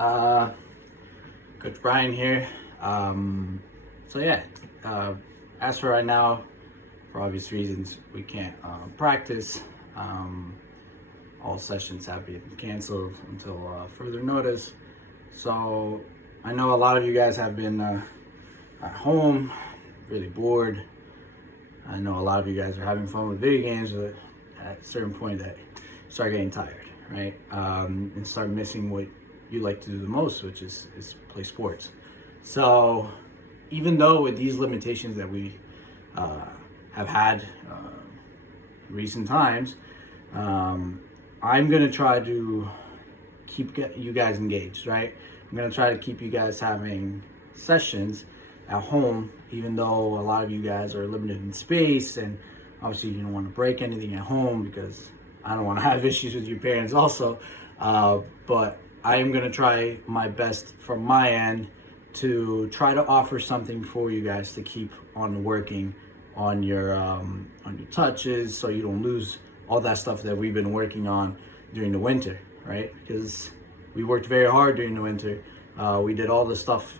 Coach Brian here. As for right now, for obvious reasons, we can't practice. All sessions have been canceled until further notice. So I know a lot of you guys have been at home, really bored. I know a lot of you guys are having fun with video games, but at a certain point that you start getting tired, right? And start missing what you like to do the most, which is play sports. So even though with these limitations that we have had recent times, I'm gonna try to keep you guys engaged, right? I'm gonna try to keep you guys having sessions at home, even though a lot of you guys are limited in space, and obviously you don't want to break anything at home because I don't want to have issues with your parents also. But I am gonna try my best from my end to try to offer something for you guys to keep on working on your touches, so you don't lose all that stuff that we've been working on during the winter, right? Because we worked very hard during the winter. We did all the stuff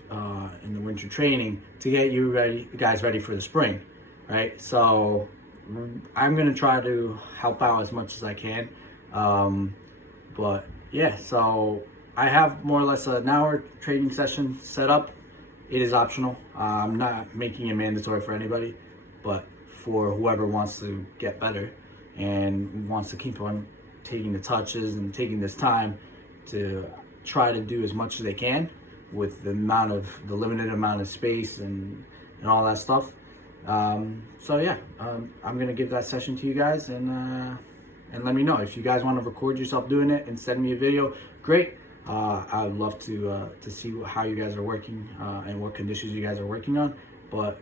in the winter training to get you guys ready for the spring, right? So I'm gonna try to help out as much as I can. But yeah, so I have more or less an hour training session set up. It is optional. I'm not making it mandatory for anybody, but for whoever wants to get better and wants to keep on taking the touches and taking this time to try to do as much as they can with the limited amount of space and all that stuff. I'm gonna give that session to you guys, and let me know if you guys want to record yourself doing it and send me a video. Great. I would love to see how you guys are working and what conditions you guys are working on. But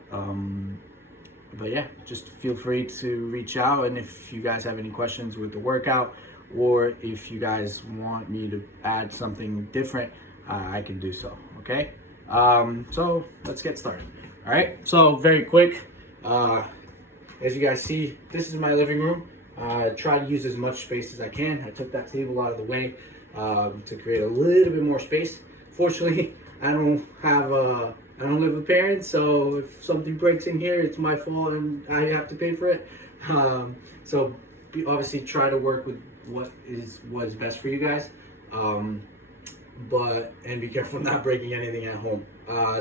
yeah, just feel free to reach out, and if you guys have any questions with the workout, or if you guys want me to add something different, I can do so. Okay. So let's get started. All right. So very quick. As you guys see, this is my living room. I try to use as much space as I can. I took that table out of the way to create a little bit more space. Fortunately, I don't live with parents, so if something breaks in here, it's my fault and I have to pay for it. So obviously try to work with what is best for you guys. And be careful not breaking anything at home.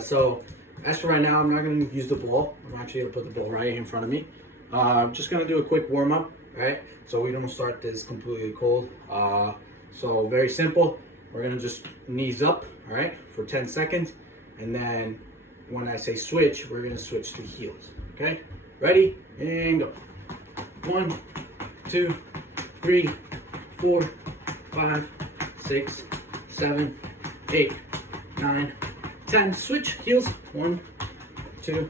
So as for right now, I'm not going to use the ball. I'm actually going to put the ball right in front of me. I'm just going to do a quick warm up, right? So we don't start this completely cold. So very simple. We're going to just knees up, all right, for 10 seconds. And then when I say switch, we're going to switch to heels, okay? Ready? And go. 1, 2, 3, 4, 5, 6, 7, 8, 9, 10. Switch heels. 1, 2,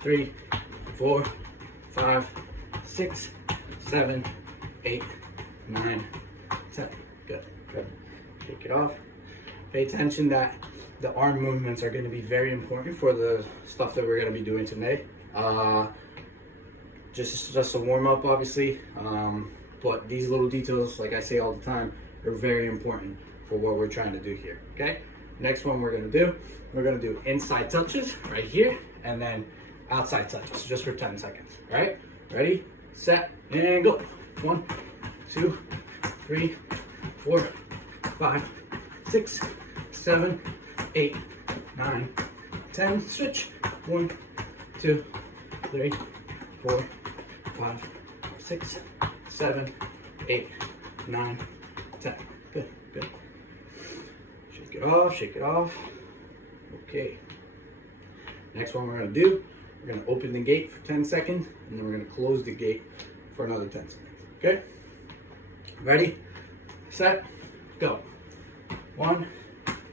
3, 4, 5, 6, 7, 8, 9, 10. Good. Shake it off. Pay attention that the arm movements are going to be very important for the stuff that we're going to be doing today. Just a warm up, obviously. But these little details, like I say all the time, are very important for what we're trying to do here, okay? Next one we're gonna do inside touches right here, and then outside touches just for 10 seconds, all right? Ready, set, and go. 1, 2, 3, 4, 5, 6, 7, 8, 9, 10. Switch. 1, 2, 3, 4, 5, 6, 7, 8, 9, 10. Good. Shake it off. Okay. Next one we're gonna do, we're gonna open the gate for 10 seconds, and then we're gonna close the gate for another 10 seconds. Okay? Ready, set, go. 1,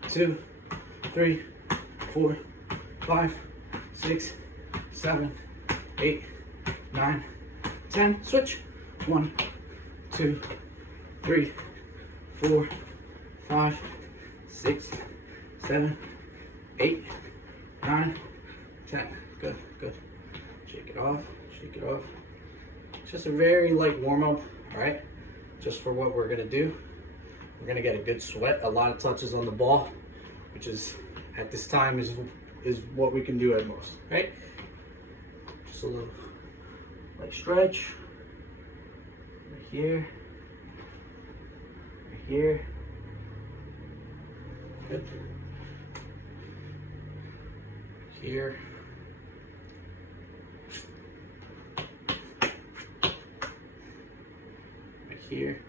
2, 3, 4, 5, 6, 7, 8, 9, 10. Switch. 1, 2, 3, 4, 5, 6, 7, 8, 9, 10. Good. Shake it off. It's just a very light warm up, all right? Just for what we're gonna do. we're gonna get a good sweat, a lot of touches on the ball, which is at this time is what we can do at most, right? Just a little light stretch right here, right here. Good. Here. Right here.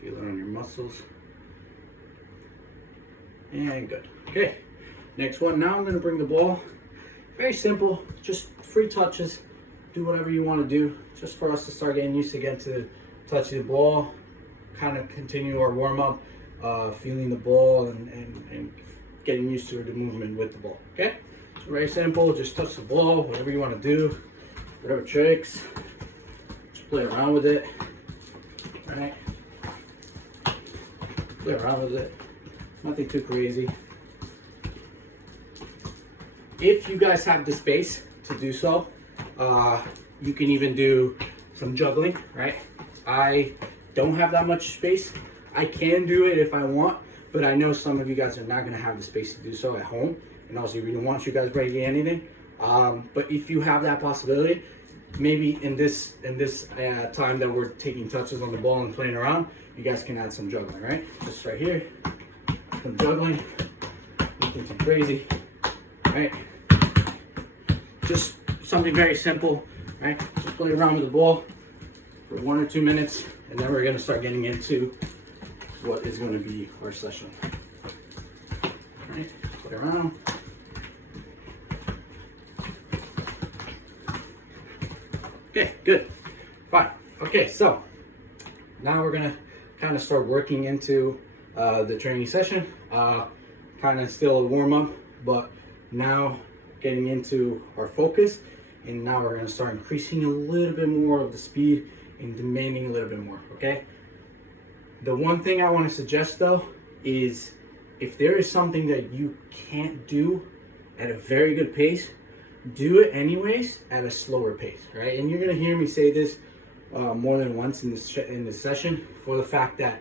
Feel it on your muscles. And good. Okay. Next one. Now I'm going to bring the ball. Very simple. Just free touches. Do whatever you want to do. Just for us to start getting used to get to touching the ball. Kind of continue our warm up. Feeling the ball and getting used to the movement with the ball. Okay? So very simple. Just touch the ball. Whatever you want to do. Whatever tricks. Just play around with it. Right? Play around with it. Nothing too crazy. If you guys have the space to do so, you can even do some juggling, right? I don't have that much space. I can do it if I want, but I know some of you guys are not going to have the space to do so at home, and also we don't want you guys breaking anything. But if you have that possibility, maybe in this time that we're taking touches on the ball and playing around, you guys can add some juggling, right? Just right here, some juggling, nothing too crazy, right? Just something very simple, right? Just play around with the ball for 1 or 2 minutes, and then we're going to start getting into what is going to be our session. All right, play around. Okay, good, fine. Okay, so now we're gonna kind of start working into the training session. Kind of still a warm up, but now getting into our focus, and now we're gonna start increasing a little bit more of the speed and demanding a little bit more, okay? The one thing I want to suggest though is if there is something that you can't do at a very good pace, do it anyways at a slower pace, right? And you're gonna hear me say this more than once in this session, for the fact that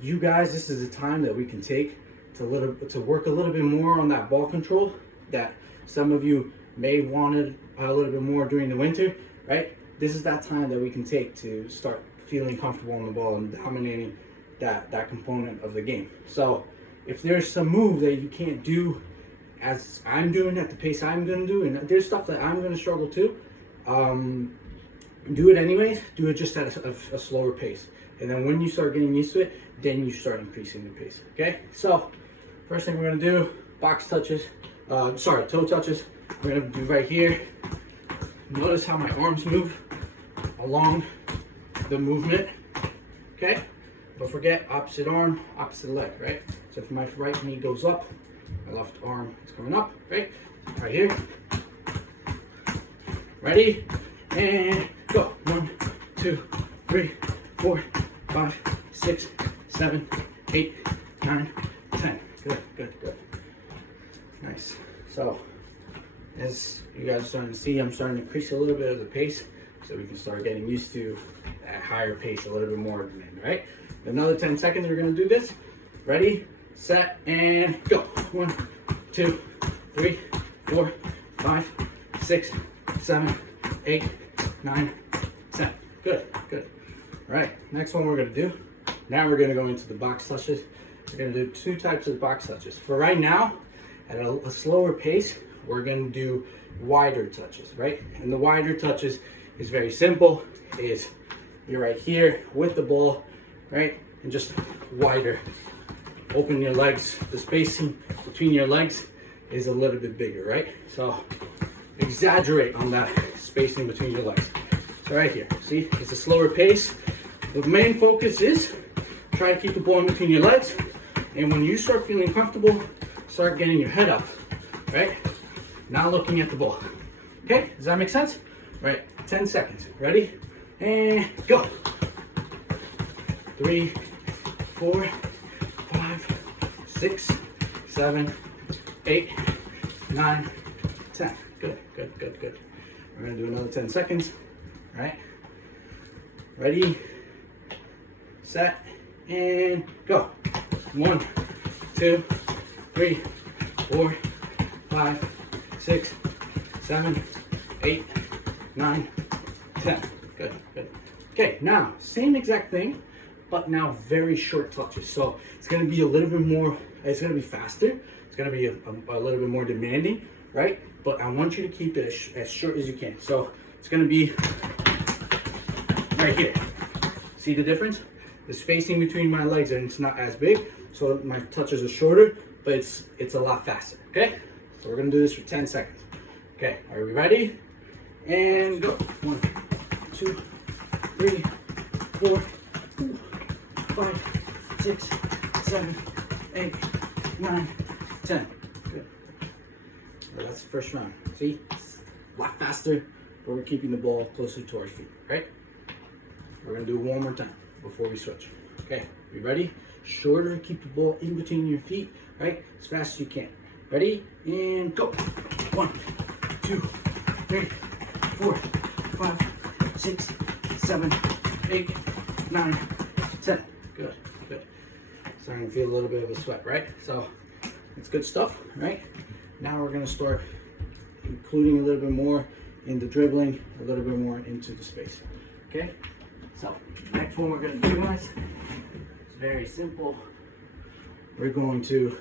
you guys, this is a time that we can take to work a little bit more on that ball control that some of you may wanted a little bit more during the winter, right? This is that time that we can take to start feeling comfortable on the ball and dominating that component of the game. So if there's some move that you can't do as I'm doing at the pace I'm gonna do, and there's stuff that I'm gonna struggle to, do it anyways. Do it just at a slower pace, and then when you start getting used to it, then you start increasing the pace. Okay, so first thing we're gonna do, box touches, toe touches. We're gonna do right here. Notice how my arms move along the movement. Okay, don't forget opposite arm, opposite leg, right? So if my right knee goes up, my left arm is coming up, right? Right here. Ready? And go. 1, 2, 3, 4, 5, 6, 7, 8, 9, 10. Good, good, good. Nice. So, as you guys are starting to see, I'm starting to increase a little bit of the pace so we can start getting used to that higher pace a little bit more, right? Another 10 seconds, we're going to do this. Ready, set, and go. 1, 2, 3, 4, 5, 6, 7, 8, 9, 10. Good, good. All right, next one we're going to do. Now we're going to go into the box touches. We're going to do 2 types of box touches. For right now, at a slower pace, we're going to do wider touches, right? And the wider touches is very simple. Is you're right here with the ball, right? And just wider. Open your legs. The spacing between your legs is a little bit bigger, right? So exaggerate on that spacing between your legs. So right here, see, it's a slower pace. The main focus is try to keep the ball in between your legs. And when you start feeling comfortable, start getting your head up, right? Now looking at the ball. Okay, does that make sense? Right, 10 seconds. Ready? And go. 3, 4, 5, 6, 7, 8, 9, 10. Good, good, good, good. We're gonna do another 10 seconds. All right. Ready, set, and go. 1, 2, 3, 4, 5, 6, 7, 8, 9, 10. Good, good. Okay, now, same exact thing, but now very short touches. So it's gonna be a little bit more, it's gonna be faster. It's gonna be a little bit more demanding, right? But I want you to keep it as short as you can. So it's gonna be right here. See the difference? The spacing between my legs, and it's not as big, so my touches are shorter, but it's a lot faster, okay? So we're gonna do this for 10 seconds. Okay, are we ready? And go. 1, 2, 3, 4, 5, 6, 7, 8, 9, 10. Good. Well, that's the first round. See? It's a lot faster, but we're keeping the ball closer to our feet, right? We're gonna do it one more time before we switch. Okay, you ready? Shorter, keep the ball in between your feet, right? As fast as you can. Ready? And go. 1, 2, 3, 4, 5, 6, 7, 8, 9, 10. Good, good. Starting to feel a little bit of a sweat, right? So it's good stuff, right? Now we're gonna start including a little bit more in the dribbling, a little bit more into the space. Okay? So next one we're gonna do, guys, it's very simple. We're going to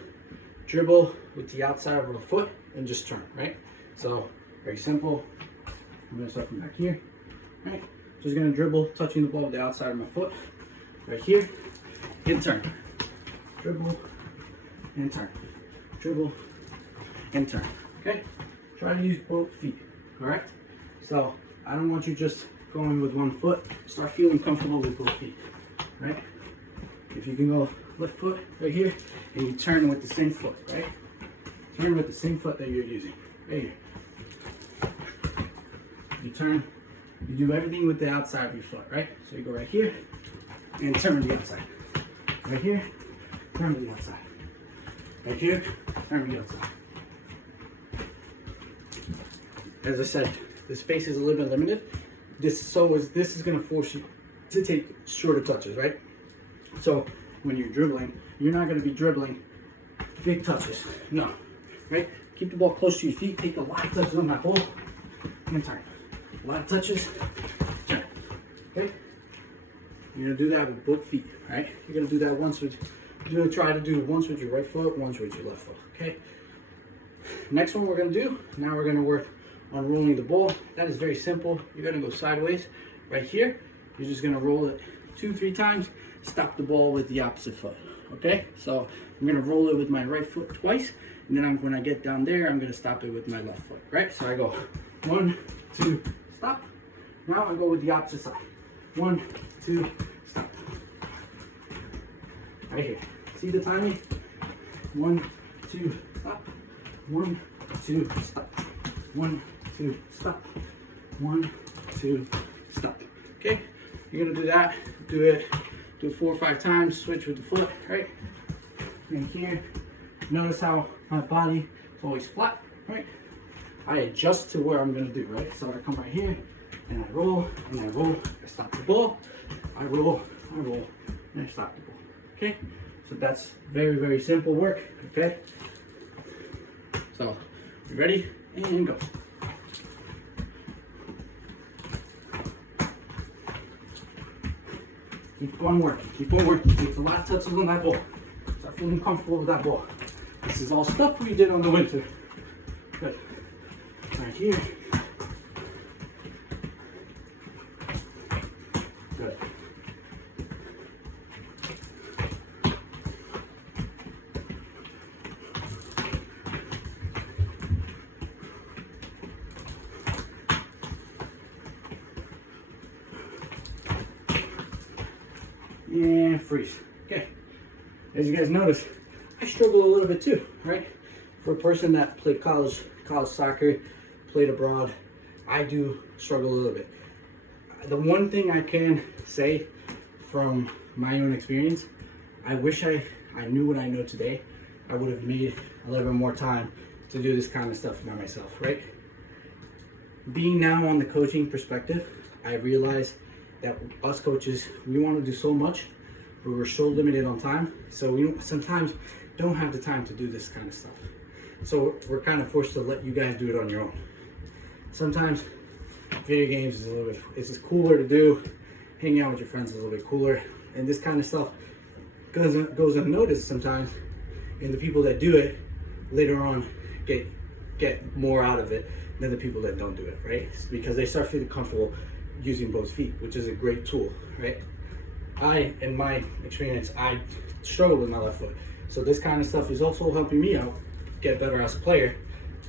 dribble with the outside of our foot and just turn, right? So very simple. I'm gonna start from back here, right? Just gonna dribble, touching the ball with the outside of my foot, right here, and turn. Dribble and turn. Dribble and turn. Okay? Try to use both feet, correct? So I don't want you just going with one foot. Start feeling comfortable with both feet, right? If you can go left foot right here, and you turn with the same foot, right? Turn with the same foot that you're using, right here. You turn, you do everything with the outside of your foot, right? So you go right here, and turn to the outside. Right here, turn to the outside. Right here, turn to the outside. As I said, the space is a little bit limited. This is going to force you to take shorter touches, right? So when you're dribbling, you're not going to be dribbling big touches. No, right? Keep the ball close to your feet. Take a lot of touches on that ball and turn. A lot of touches, turn. Okay? You're going to do that with both feet, right? You're going to do that once with, you're going to try to do once with your right foot, once with your left foot, okay? Next one we're going to do, now we're going to work on rolling the ball. That is very simple. You're going to go sideways right here. You're just going to roll it 2-3 times. Stop the ball with the opposite foot. Okay, so I'm going to roll it with my right foot twice, and then when I get down there, I'm going to stop it with my left foot. Right, so I go 1, 2, stop. Now I go with the opposite side. 1, 2, stop. Right here. See the timing? 1, 2, stop. 1, 2, stop. 1, 2, stop. 1, 2, stop. Okay, you're gonna do that. Do it 4 or 5 times. Switch with the foot, right? And here, notice how my body is always flat, right? I adjust to where I'm gonna do, right? So I come right here, and I roll, and I roll. I stop the ball. I roll, and I stop the ball. Okay, so that's very, very simple work. Okay, so you ready? And go. Keep on working, keep on working. Take a lot of touches on that ball. Start feeling comfortable with that ball. This is all stuff we did on the winter. Good. Right here. Good. And freeze. Okay. As you guys notice, I struggle a little bit too, right? For a person that played college soccer, played abroad, I do struggle a little bit. The one thing I can say from my own experience, I wish I knew what I know today. I would have made a little bit more time to do this kind of stuff by myself, right? Being now on the coaching perspective, I realize that us coaches, we want to do so much, but we're so limited on time. So we sometimes don't have the time to do this kind of stuff. So we're kind of forced to let you guys do it on your own. Sometimes video games is a little bit, it's just cooler to do. Hanging out with your friends is a little bit cooler. And this kind of stuff goes unnoticed sometimes. And the people that do it later on get more out of it than the people that don't do it, right? It's because they start feeling comfortable using both feet, which is a great tool, right? In my experience, I struggle with my left foot. So this kind of stuff is also helping me out get better as a player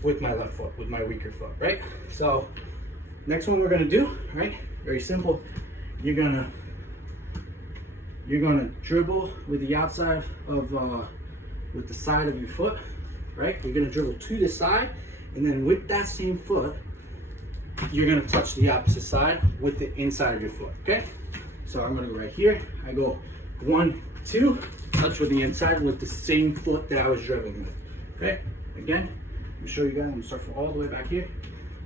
with my left foot, with my weaker foot, right? So next one we're gonna do, right? Very simple. You're gonna dribble with the outside of, with the side of your foot, right? You're gonna dribble to the side, and then with that same foot, you're gonna touch the opposite side with the inside of your foot, okay? So I'm gonna go right here. I go 1, 2, touch with the inside with the same foot that I was dribbling with, okay? Again, let me show you guys. I'm gonna start from all the way back here.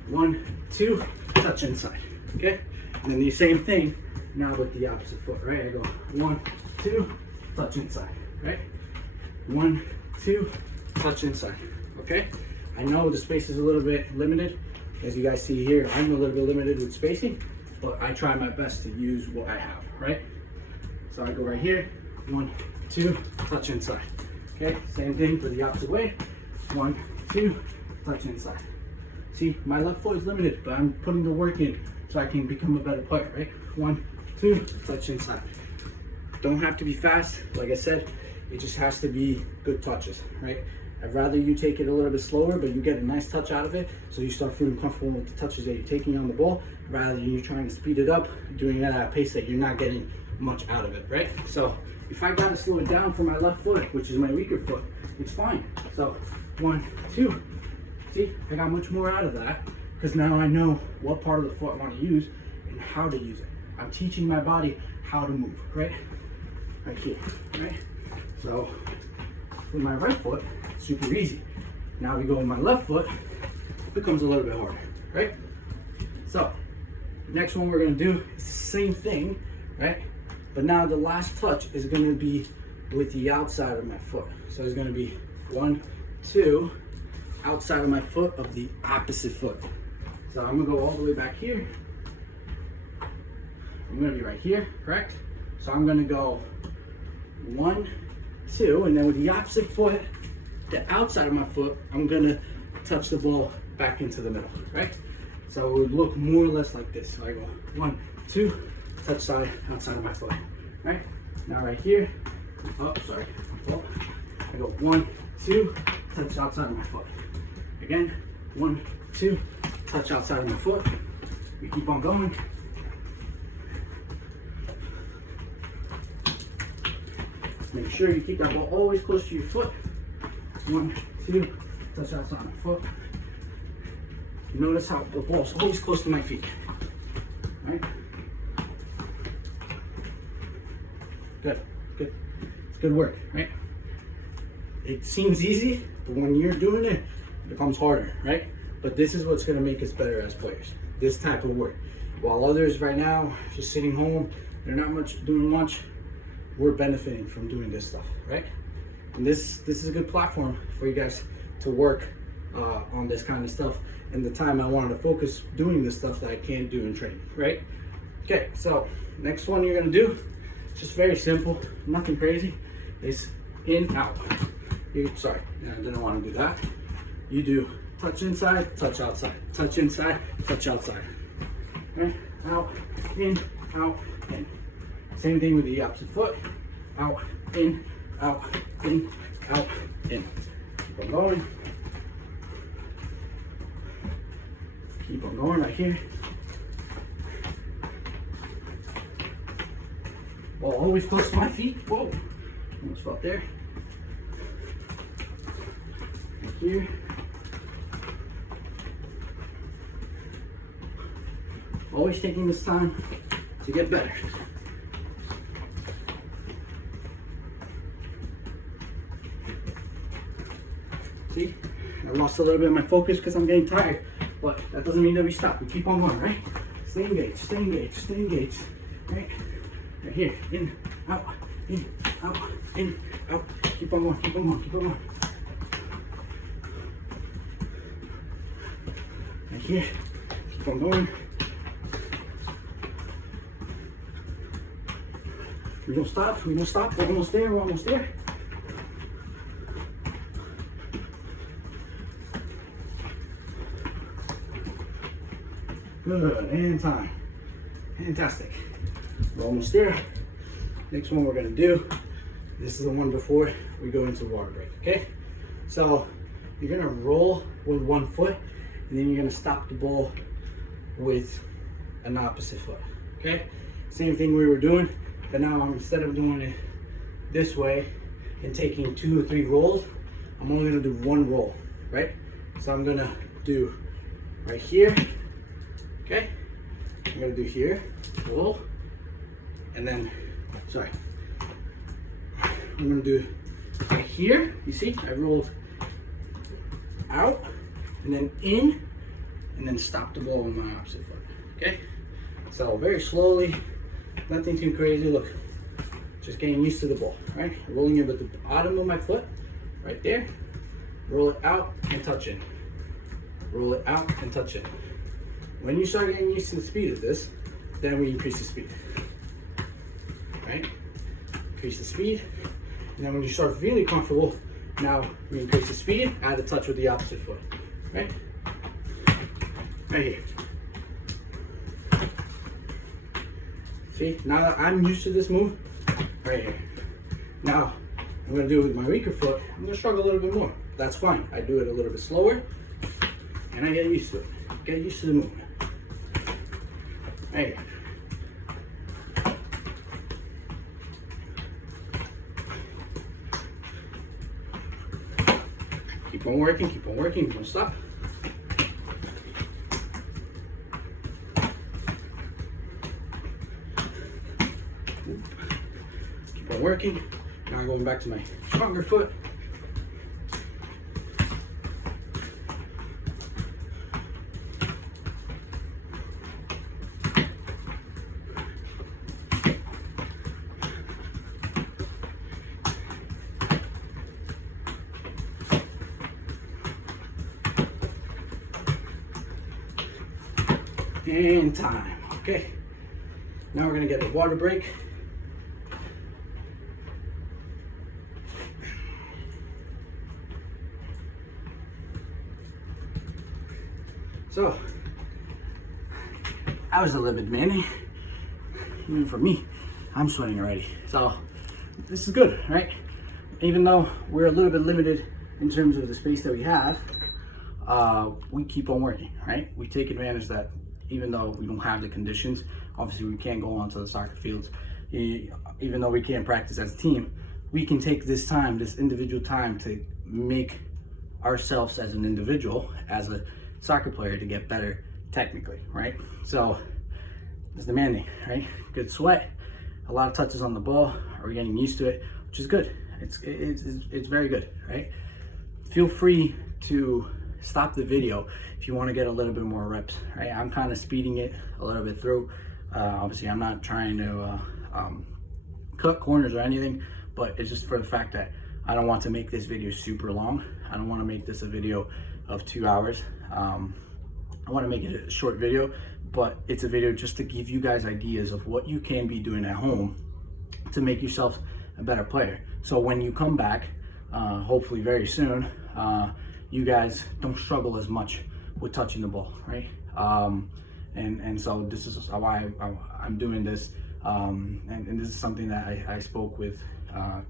1, 2, touch inside, okay? And then the same thing now with the opposite foot, right? I go 1, 2, touch inside, right? 1, 2, touch inside, okay? I know the space is a little bit limited. As you guys see here, I'm a little bit limited with spacing, but I try my best to use what I have, right? So I go right here, 1, 2, touch inside, okay? Same thing for the opposite way. 1, 2, touch inside. See, my left foot is limited, but I'm putting the work in so I can become a better player, right? 1, 2, touch inside. Don't have to be fast, like I said, it just has to be good touches, right? I'd rather you take it a little bit slower, but you get a nice touch out of it, so you start feeling comfortable with the touches that you're taking on the ball, rather than you trying to speed it up, doing that at a pace that you're not getting much out of it, right? So if I gotta slow it down for my left foot, which is my weaker foot, it's fine. So 1, 2, see, I got much more out of that, because now I know what part of the foot I want to use and how to use it. I'm teaching my body how to move, right? Right here, right? So with my right foot, super easy. Now we go with my left foot, it becomes a little bit harder, right? So next one we're gonna do is the same thing, right? But now the last touch is gonna be with the outside of my foot. So it's gonna be 1, 2, outside of my foot of the opposite foot. So I'm gonna go all the way back here. I'm gonna be right here, correct? So I'm gonna go 1, 2, and then with the opposite foot, the outside of my foot, I'm gonna touch the ball back into the middle, right? So it would look more or less like this. So I go 1, 2, touch side, outside of my foot, right? Now right here, oh, sorry, I go 1, 2, touch outside of my foot. Again, 1, 2, touch outside of my foot. We keep on going. Make sure you keep that ball always close to your foot. 1, 2, touch outside my foot. Notice how the ball's always close to my feet, right? Good, good. It's good work, right? It seems easy, but when you're doing it, it becomes harder, right? But this is what's gonna make us better as players, this type of work. While others right now, just sitting home, they're not doing much, we're benefiting from doing this stuff, right? And this is a good platform for you guys to work on this kind of stuff in the time I wanted to focus doing this stuff that I can't do in training, right? Okay, so next one you're gonna do, just very simple, nothing crazy, is in, out. Sorry, I didn't want to do that. You do touch inside, touch outside, touch inside, touch outside. Right? Out, in, in. Same thing with the opposite foot. Out, in, out, in, out, in. Keep on going. Keep on going right here. Ball always close to my feet. Whoa, almost fell there. Right here. Always taking this time to get better. See, I lost a little bit of my focus because I'm getting tired, but that doesn't mean that we stop. We keep on going, right? Stay engaged, stay engaged, stay engaged. Right? Right here, in, out, in, out. Keep on going, keep on going, keep on going. Right here, keep on going. We don't stop, we're almost there, we're almost there. Good, and time. Fantastic. We're almost there. Next one we're gonna do, this is the one before we go into water break, okay? So you're gonna roll with one foot, and then you're gonna stop the ball with an opposite foot, okay? Same thing we were doing, but now instead of doing it this way and taking 2 or 3 rolls, I'm only gonna do 1 roll, right? So I'm gonna do right here, okay? I'm gonna do here, roll, and then, sorry. I'm gonna do right here, you see, I rolled out, and then in, and then stop the ball with my opposite foot, okay? So very slowly, nothing too crazy, look, just getting used to the ball, right? Rolling it with the bottom of my foot, right there, roll it out and touch it. Roll it out and touch it. When you start getting used to the speed of this, then we increase the speed, right? Increase the speed, and then when you start really comfortable, now we increase the speed, add a touch with the opposite foot, right? Right here. See, now that I'm used to this move, right here. Now, I'm gonna do it with my weaker foot. I'm gonna struggle a little bit more. That's fine. I do it a little bit slower, and I get used to it. Get used to the movement. Right here. Keep on working, don't stop. Keep on working. Now I'm going back to my stronger foot. And time. Okay, now we're gonna get a water break. So I was a little bit manly. Even for me, I'm sweating already. So this is good, right? Even though we're a little bit limited in terms of the space that we have, we keep on working, right? We take advantage that even though we don't have the conditions, obviously we can't go onto the soccer fields, even though we can't practice as a team, we can take this time, this individual time, to make ourselves as an individual, as a soccer player, to get better technically, right? So it's demanding, right? Good sweat, a lot of touches on the ball, we're getting used to it, which is good. It's very good, right? Feel free to stop the video if you want to get a little bit more reps, right? I'm kind of speeding it a little bit through. Obviously I'm not trying to cut corners or anything, but it's just for the fact that I don't want to make this video super long. I don't want to make this a video of 2 hours. I want to make it a short video, but it's a video just to give you guys ideas of what you can be doing at home to make yourself a better player. So when you come back, hopefully very soon, you guys don't struggle as much with touching the ball, right? And so this is why I'm doing this, and this is something that I spoke with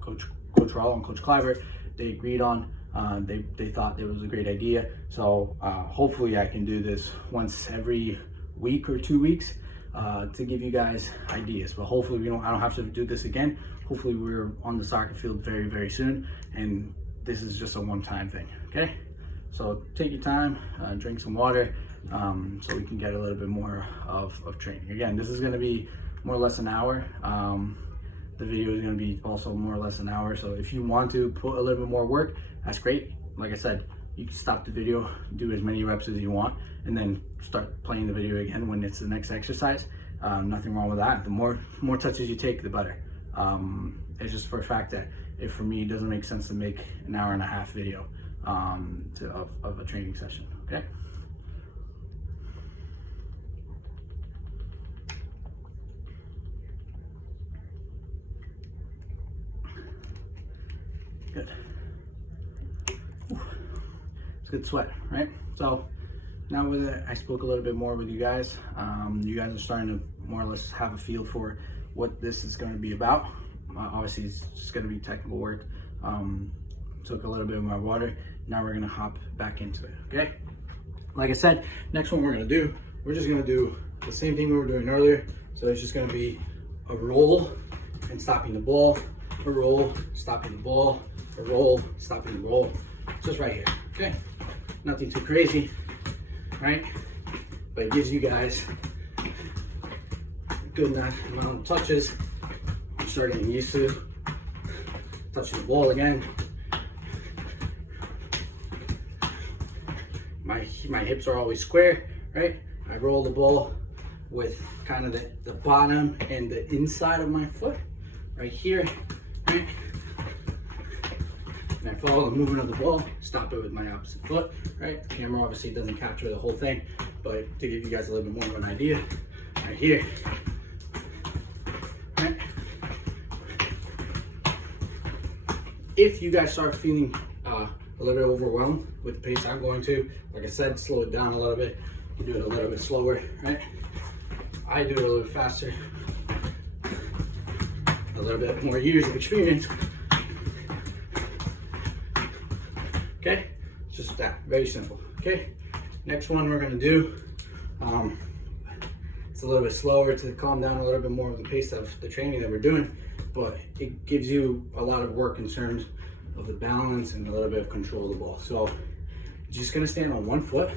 Coach Raul and Coach Cliver. They agreed on. They thought it was a great idea. So hopefully I can do this once every week or 2 weeks to give you guys ideas. But hopefully I don't have to do this again. Hopefully we're on the soccer field very, very soon, and this is just a one-time thing, okay? So take your time, drink some water, so we can get a little bit more of training. Again, this is gonna be more or less an hour. The video is gonna be also more or less an hour. So if you want to put a little bit more work, that's great. Like I said, you can stop the video, do as many reps as you want, and then start playing the video again when it's the next exercise. Nothing wrong with that. The more touches you take, the better. It's just for a fact that for me, it doesn't make sense to make an hour and a half video of a training session, okay? Good. It's good sweat, right? So now with it, I spoke a little bit more with you guys. You guys are starting to more or less have a feel for what this is going to be about. Obviously, it's just going to be technical work. Took a little bit of my water. Now we're going to hop back into it, okay? Like I said, next one we're going to do, we're just going to do the same thing we were doing earlier. So it's just going to be a roll and stopping the ball, a roll, stopping the ball, a roll, stopping the roll. Just right here, okay? Nothing too crazy, right? But it gives you guys a good amount of touches. You start getting used to touching the ball again. My hips are always square, right? I roll the ball with kind of the bottom and the inside of my foot right here, right? And I follow the movement of the ball, stop it with my opposite foot, right? The camera obviously doesn't capture the whole thing, but to give you guys a little bit more of an idea, right here, right? If you guys start feeling a little bit overwhelmed with the pace I'm going to, like I said, slow it down a little bit. You do it a little bit slower, right? I do it a little bit faster. A little bit more years of experience. Okay, just that, very simple. Okay, next one we're gonna do, it's a little bit slower to calm down a little bit more of the pace of the training that we're doing, but it gives you a lot of work in terms of the balance and a little bit of control of the ball. So you're just gonna stand on one foot,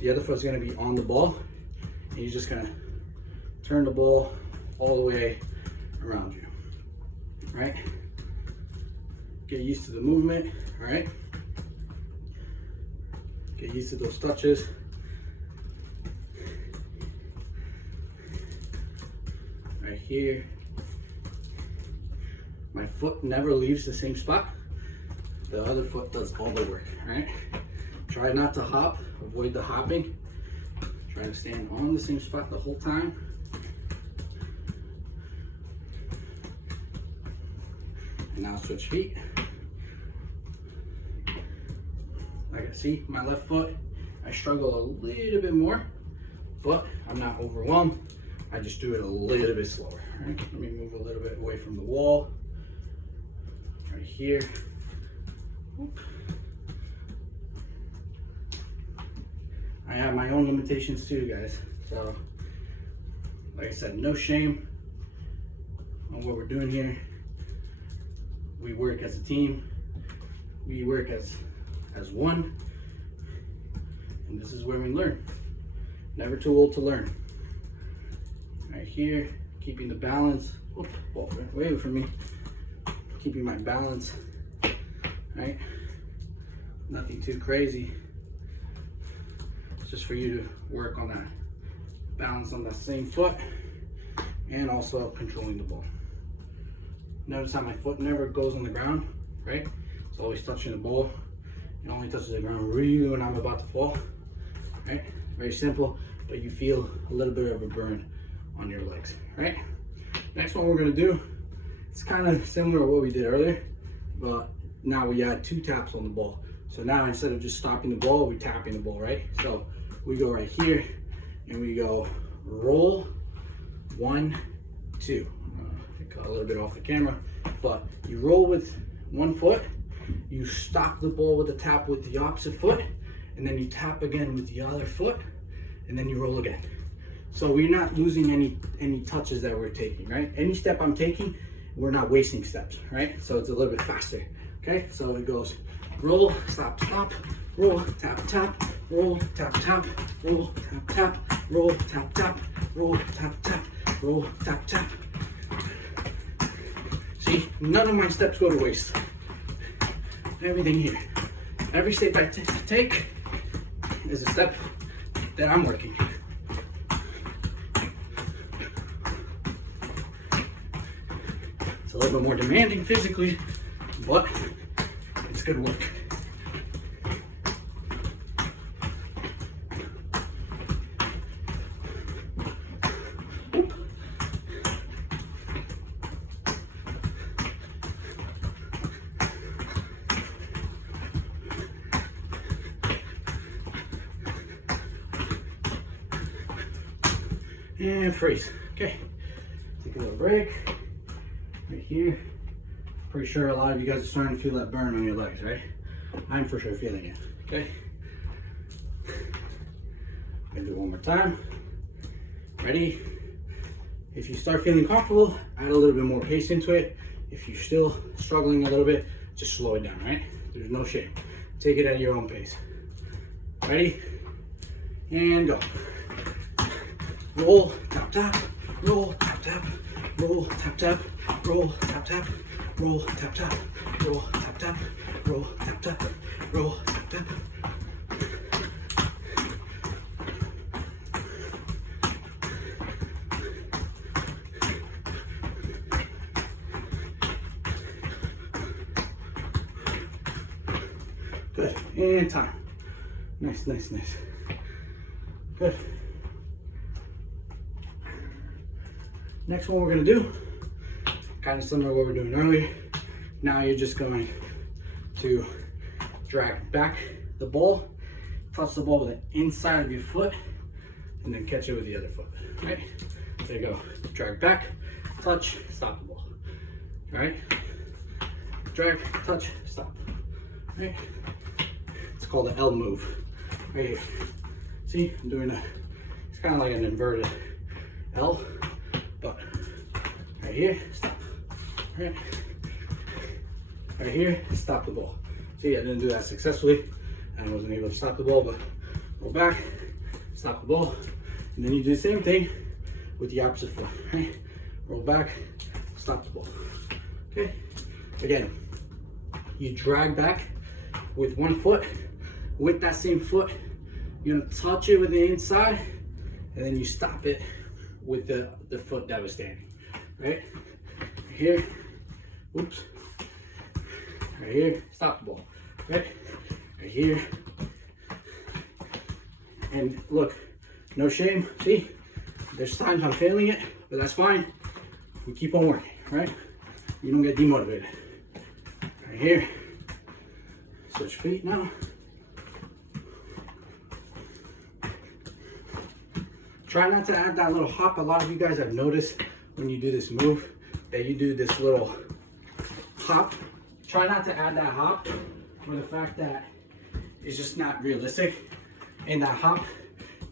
the other foot's gonna be on the ball, and you're just gonna turn the ball all the way around you, right? Get used to the movement, all right? Get used to those touches. Right here. My foot never leaves the same spot. The other foot does all the work, right? Try not to hop, avoid the hopping. Try to stand on the same spot the whole time. And now switch feet. Like I see, my left foot, I struggle a little bit more, but I'm not overwhelmed. I just do it a little bit slower, right? Let me move a little bit away from the wall. Right here. Oop. I have my own limitations too, guys. So, like I said, no shame on what we're doing here. We work as a team. We work as one. And this is where we learn. Never too old to learn. Right here, keeping the balance. Oop, ball away from me. Keeping my balance, right? Nothing too crazy. It's just for you to work on that balance on that same foot and also controlling the ball. Notice how my foot never goes on the ground, right? It's always touching the ball. It only touches the ground really when I'm about to fall, right? Very simple, but you feel a little bit of a burn on your legs, right? Next one we're gonna do, it's kind of similar to what we did earlier, but now we add 2 taps on the ball. So now instead of just stopping the ball, we're tapping the ball, right? So we go right here and we go roll, 1, 2. Got a little bit off the camera, but you roll with one foot, you stop the ball with a tap with the opposite foot, and then you tap again with the other foot, and then you roll again. So we're not losing any touches that we're taking, right? Any step I'm taking, we're not wasting steps, right? So it's a little bit faster, okay? So it goes roll, stop, stop, roll, tap, tap, roll, tap, tap, roll, tap, tap, roll, tap, tap, roll, tap, tap, roll, tap, tap. See, none of my steps go to waste. Everything here. Every step I take is a step that I'm working. It's a little bit more demanding physically, but it's good work. And freeze. Okay, take a little break right here. Pretty sure a lot of you guys are starting to feel that burn on your legs, right? I'm for sure feeling it. Okay, gonna do it one more time. Ready? If you start feeling comfortable, add a little bit more pace into it. If you're still struggling a little bit, just slow it down, right? There's no shame. Take it at your own pace. Ready? And go. Roll, tap, tap, roll, tap, tap, roll, tap, tap, roll, tap, tap, roll, tap, tap, roll, tap, tap, roll, tap, tap, roll, tap, tap. Good, and time. Nice, nice, nice. Good. Next one we're gonna do, kind of similar to what we were doing earlier. Now you're just going to drag back the ball, touch the ball with the inside of your foot, and then catch it with the other foot, right? There you go. Drag back, touch, stop the ball, right? Drag, touch, stop, right? It's called the L move, right here. See, I'm doing it's kind of like an inverted L. But right here, stop. Right here, stop the ball. See, I didn't do that successfully. I wasn't able to stop the ball, but roll back, stop the ball. And then you do the same thing with the opposite foot. Right? Roll back, stop the ball. Okay? Again, you drag back with one foot. With that same foot, you're gonna touch it with the inside, and then you stop it with the foot that was standing, right? Right here, whoops. Right here, stop the ball, right? Right here. And look, no shame, see? There's times I'm failing it, but that's fine. We keep on working, right? You don't get demotivated. Right here, switch feet now. Try not to add that little hop. A lot of you guys have noticed when you do this move that you do this little hop. Try not to add that hop for the fact that it's just not realistic. And that hop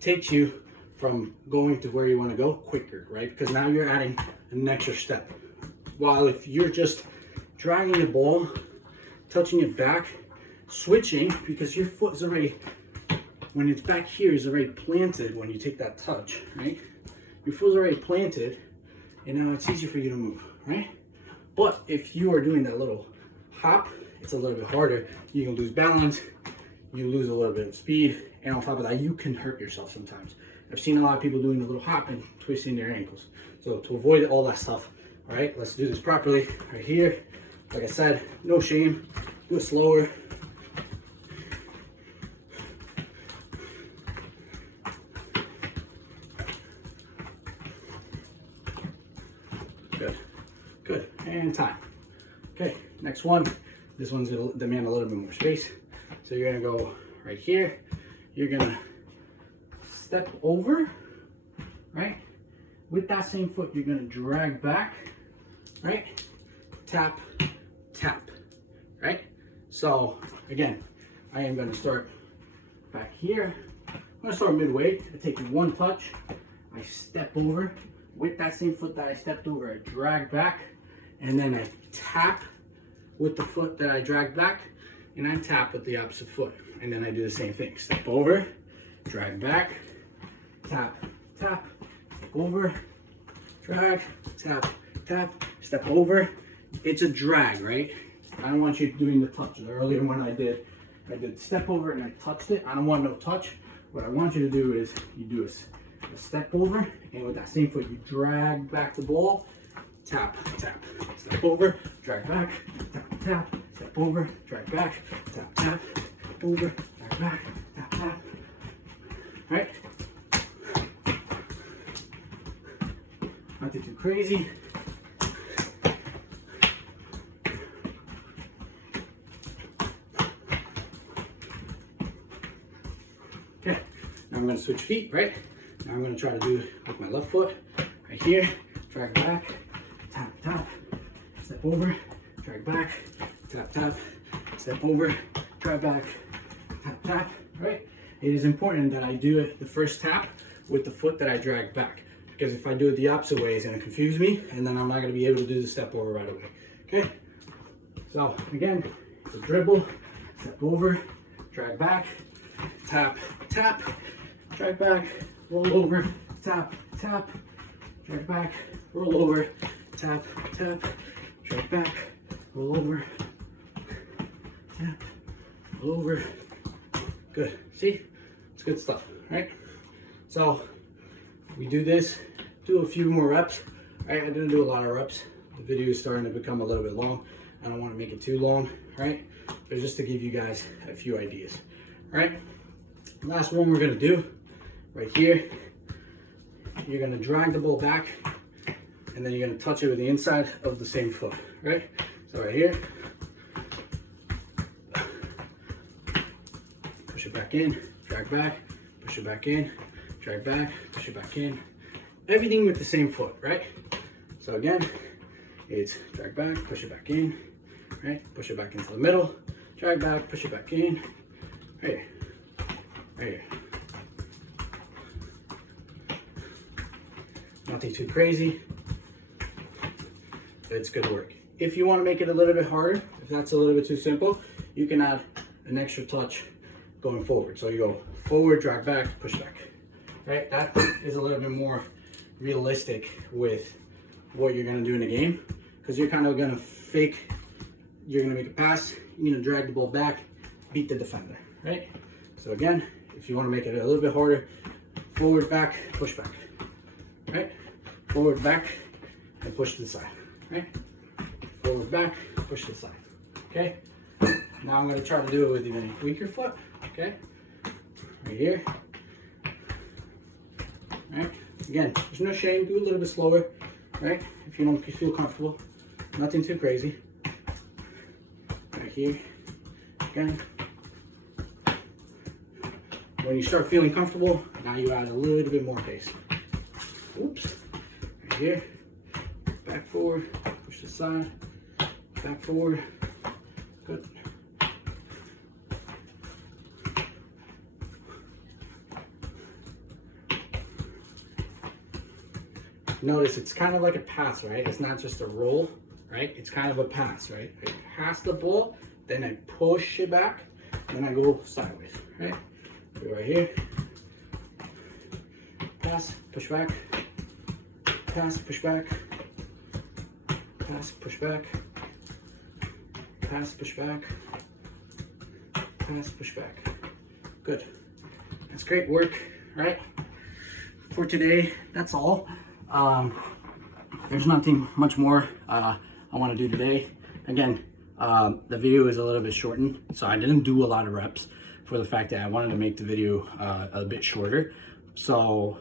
takes you from going to where you want to go quicker, right? Because now you're adding an extra step. While if you're just dragging the ball, touching it back, switching, because your foot is already, when it's back here, is already planted when you take that touch, right? Your foot's already planted, and now it's easier for you to move, right? But if you are doing that little hop, it's a little bit harder. You can lose balance, you lose a little bit of speed, and on top of that, you can hurt yourself sometimes. I've seen a lot of people doing a little hop and twisting their ankles. So to avoid all that stuff, all right, let's do this properly. Right here, like I said, no shame, do it slower. Good, good, and time. Okay, next one. This one's gonna demand a little bit more space. So you're gonna go right here. You're gonna step over, right? With that same foot, you're gonna drag back, right? Tap, tap, right? So again, I am gonna start back here. I'm gonna start midway. I take one touch, I step over. With that same foot that I stepped over, I drag back, and then I tap with the foot that I drag back, and I tap with the opposite foot. And then I do the same thing. Step over, drag back, tap, tap, step over, drag, tap, tap, step over. It's a drag, right? I don't want you doing the touch. Earlier when I did step over and I touched it. I don't want no touch. What I want you to do is you do a step over, and with that same foot you drag back the ball, tap, tap, step over, drag back, tap, tap, step over, drag back, tap, tap, over, drag back, tap, tap. All right? Nothing too crazy. Okay, now I'm gonna switch feet, right? Now I'm gonna try to do with my left foot, right here, drag back, tap, tap, step over, drag back, tap, tap, step over, drag back, tap, tap, right? It is important that I do the first tap with the foot that I drag back, because if I do it the opposite way, it's gonna confuse me, and then I'm not gonna be able to do the step over right away, okay? So again, the dribble, step over, drag back, tap, tap, drag back, roll over, tap, tap, drag back, roll over, tap, tap, drag back, roll over, tap, roll over. Good. See? It's good stuff, right? So we do this, do a few more reps. Right? I didn't do a lot of reps. The video is starting to become a little bit long. I don't want to make it too long, right? But just to give you guys a few ideas. All right? Last one we're gonna do, right here. You're gonna drag the ball back, and then you're gonna touch it with the inside of the same foot, right? So right here, push it back in, drag back, push it back in, drag back, push it back in. Everything with the same foot, right? So again, it's drag back, push it back in, right? Push it back into the middle, drag back, push it back in, right here, right here. Nothing too crazy, but it's good work. If you want to make it a little bit harder, if that's a little bit too simple, you can add an extra touch going forward. So you go forward, drag back, push back, right? That is a little bit more realistic with what you're gonna do in the game, because you're kind of gonna fake, you're gonna make a pass, you're gonna drag the ball back, beat the defender, right? So again, if you want to make it a little bit harder, forward, back, push back, right? Forward, back, and push to the side, right? Forward, back, push to the side, okay? Now I'm gonna try to do it with even a weaker foot, okay? Right here, right? Again, there's no shame, do a little bit slower, right? If you don't feel comfortable, nothing too crazy. Right here, again. When you start feeling comfortable, now you add a little bit more pace. Oops, right here, back forward, push to the side, back forward, good. Notice it's kind of like a pass, right? It's not just a roll, right? It's kind of a pass, right? I pass the ball, then I push it back, then I go sideways, right? Go right here, pass, push back, pass, push back, pass, push back, pass, push back, pass, push back. Good. That's great work, right? For today, that's all. There's nothing much more I want to do today. Again, the video is a little bit shortened, so I didn't do a lot of reps for the fact that I wanted to make the video a bit shorter. So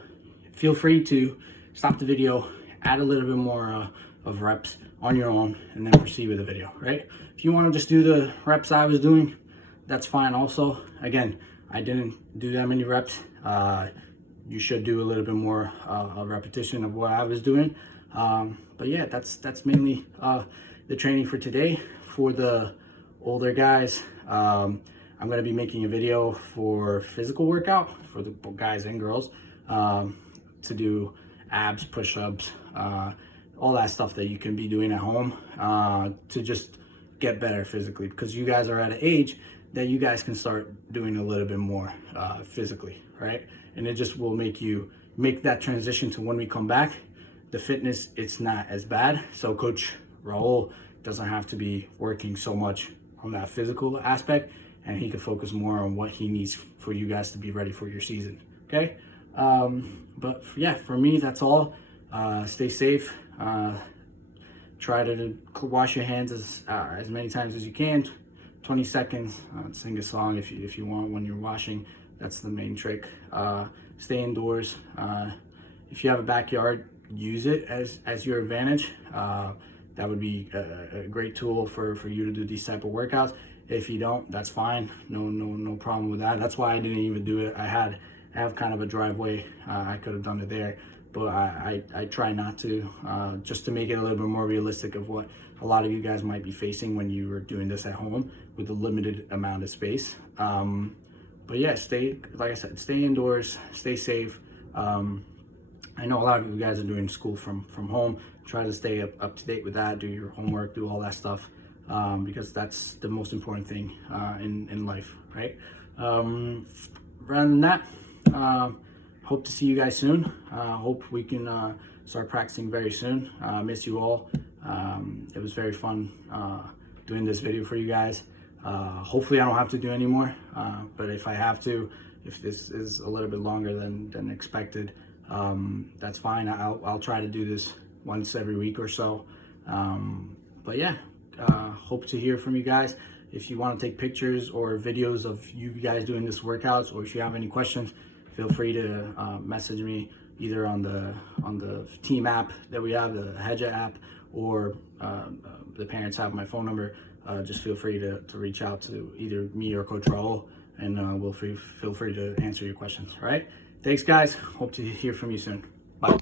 feel free to stop the video, add a little bit more of reps on your own, and then proceed with the video, right? If you want to just do the reps I was doing, that's fine also. Again, I didn't do that many reps. You should do a little bit more a repetition of what I was doing. But yeah, that's mainly the training for today. For the older guys, I'm going to be making a video for physical workout for the guys and girls to do abs, push-ups, all that stuff that you can be doing at home to just get better physically, because you guys are at an age that you guys can start doing a little bit more physically, right? And it just will make that transition to when we come back, the fitness, it's not as bad. So Coach Raul doesn't have to be working so much on that physical aspect, and he can focus more on what he needs for you guys to be ready for your season, okay? But yeah, for me, that's all. Stay safe. try to wash your hands as many times as you can. 20 seconds. Sing a song if you want when you're washing. That's the main trick. Stay indoors. If you have a backyard, use it as your advantage. That would be a great tool for you to do these type of workouts. If you don't, that's fine. No problem with that. That's why I didn't even do it. I have kind of a driveway. I could have done it there, but I try not to, just to make it a little bit more realistic of what a lot of you guys might be facing when you are doing this at home with a limited amount of space. But yeah, like I said, stay indoors, stay safe. I know a lot of you guys are doing school from home. Try to stay up to date with that, do your homework, do all that stuff, because that's the most important thing in life, right? Rather than that, hope to see you guys soon. Hope we can start practicing very soon. Miss you all. It was very fun doing this video for you guys. Hopefully I don't have to do any more, but if I have to, if this is a little bit longer than expected, that's fine. I'll try to do this once every week or so. But yeah, hope to hear from you guys. If you want to take pictures or videos of you guys doing this workouts, or if you have any questions, feel free to message me either on the team app that we have, the Hedja app, or the parents have my phone number. Just feel free to reach out to either me or Coach Raul, and we'll feel free to answer your questions. All right. Thanks, guys. Hope to hear from you soon. Bye.